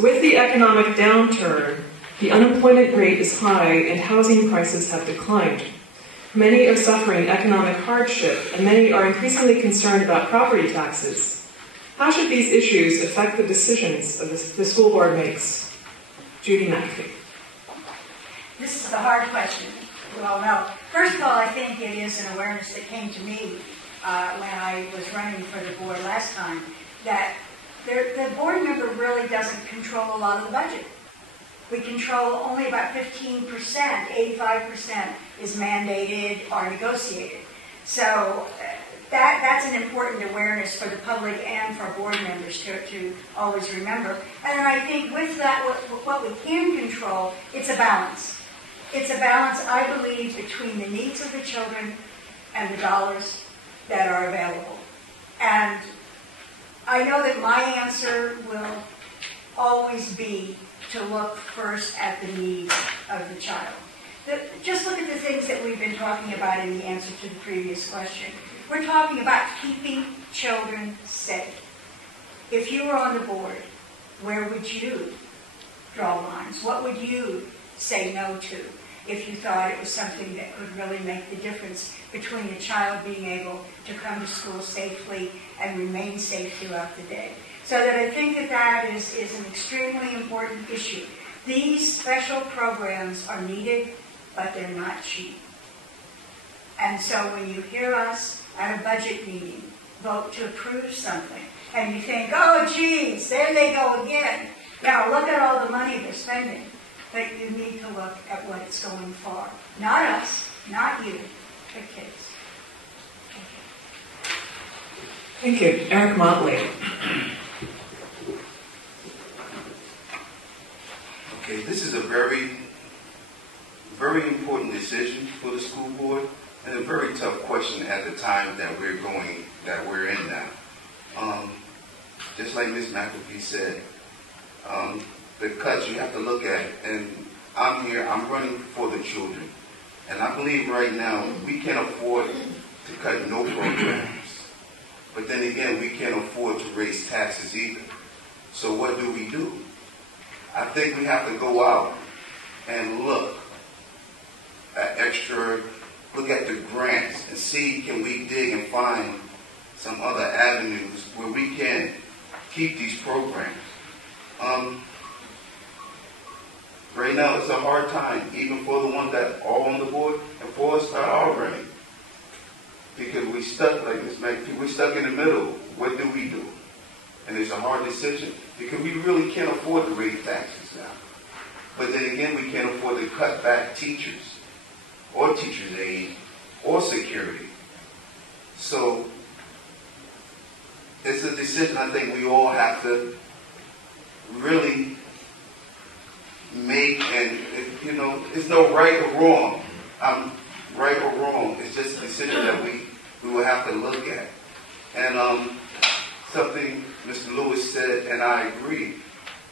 With the economic downturn, the unemployment rate is high and housing prices have declined. Many are suffering economic hardship, and many are increasingly concerned about property taxes. How should these issues affect the decisions of the school board makes? Judy McAfee. This is a hard question, you all know. First of all, I think it is an awareness that came to me when I was running for the board last time, that the board member really doesn't control a lot of the budget. We control only about 15%, 85% is mandated or negotiated. So that's an important awareness for the public and for board members to always remember. And I think with that, what we can control, it's a balance. It's a balance, I believe, between the needs of the children and the dollars that are available. And I know that my answer will always be to look first at the needs of the child. Just look at the things that we've been talking about in the answer to the previous question. We're talking about keeping children safe. If you were on the board, where would you draw lines? What would you say no to if you thought it was something that could really make the difference between a child being able to come to school safely and remain safe throughout the day? So that I think that is an extremely important issue. These special programs are needed, but they're not cheap. And so when you hear us at a budget meeting vote to approve something, and you think, oh, geez, there they go again. Now look at all the money they're spending. But you need to look at what it's going for. Not us, not you, but kids. Thank you. Eric Motley. Okay, this is a very, very important decision for the school board, and a very tough question at the time that we're in now. Just like Ms. McAfee said, the cuts you have to look at, and I'm running for the children. And I believe right now we can't afford to cut no programs. But then again, we can't afford to raise taxes either. So what do? I think we have to go out and look at the grants and see, can we dig and find some other avenues where we can keep these programs. Right now, it's a hard time, even for the ones that are on the board and for us that are running. Because we stuck, like Ms. McAfee, we're stuck in the middle. What do? And it's a hard decision because we really can't afford to raise taxes now. But then again, we can't afford to cut back teachers or teachers' aid or security. So it's a decision I think we all have to really make, and it's no right or wrong. Right or wrong. It's just a decision that we will have to look at. And something Mr. Lewis said, and I agree.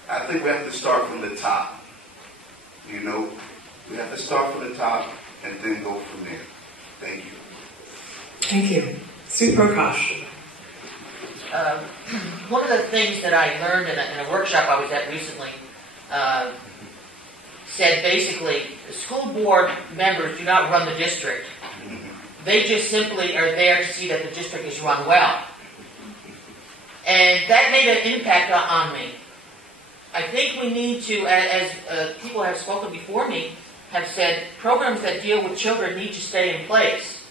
I think we have to start from the top. We have to start from the top and then go from there. Thank you. Thank you. Sue Prokosch. One of the things that I learned in a workshop I was at recently said basically the school board members do not run the district. They just simply are there to see that the district is run well. And that made an impact on me. I think we need to, as people have spoken before me, have said programs that deal with children need to stay in place.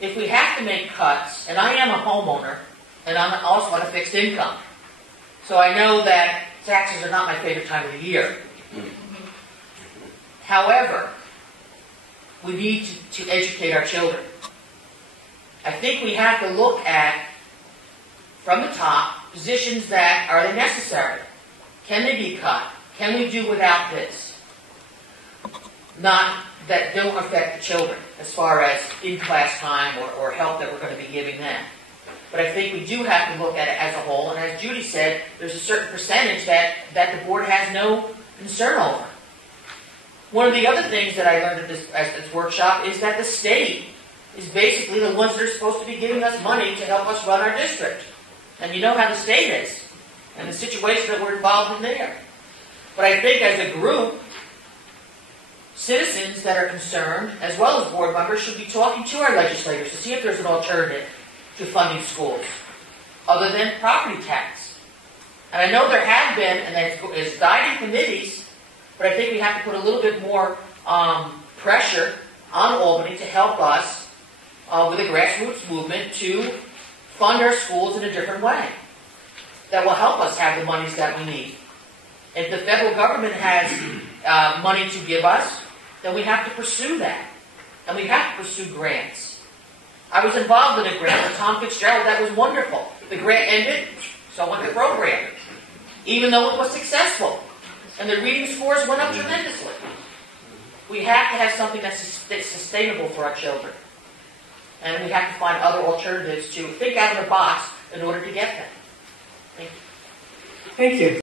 If we have to make cuts, and I am a homeowner, and I'm also on a fixed income, so I know that taxes are not my favorite time of the year. However, we need to educate our children. I think we have to look at, from the top, positions that are they necessary? Can they be cut? Can we do without this? Not that don't affect the children as far as in-class time or help that we're going to be giving them. But I think we do have to look at it as a whole. And as Judy said, there's a certain percentage that the board has no concern over. One of the other things that I learned at this workshop is that the state is basically the ones that are supposed to be giving us money to help us run our district. And you know how the state is. and the situation that we're involved in there. But I think as a group, citizens that are concerned, as well as board members, should be talking to our legislators to see if there's an alternative to funding schools, other than property tax. And I know there have been, and it's died in committees, but I think we have to put a little bit more pressure on Albany to help us with a grassroots movement to fund our schools in a different way that will help us have the monies that we need. If the federal government has money to give us, then we have to pursue that. And we have to pursue grants. I was involved in a grant with Tom Fitzgerald that was wonderful. The grant ended, so went the program. Even though it was successful. And the reading scores went up tremendously. We have to have something that's sustainable for our children. And we have to find other alternatives to think out of the box in order to get them. Thank you. Thank you.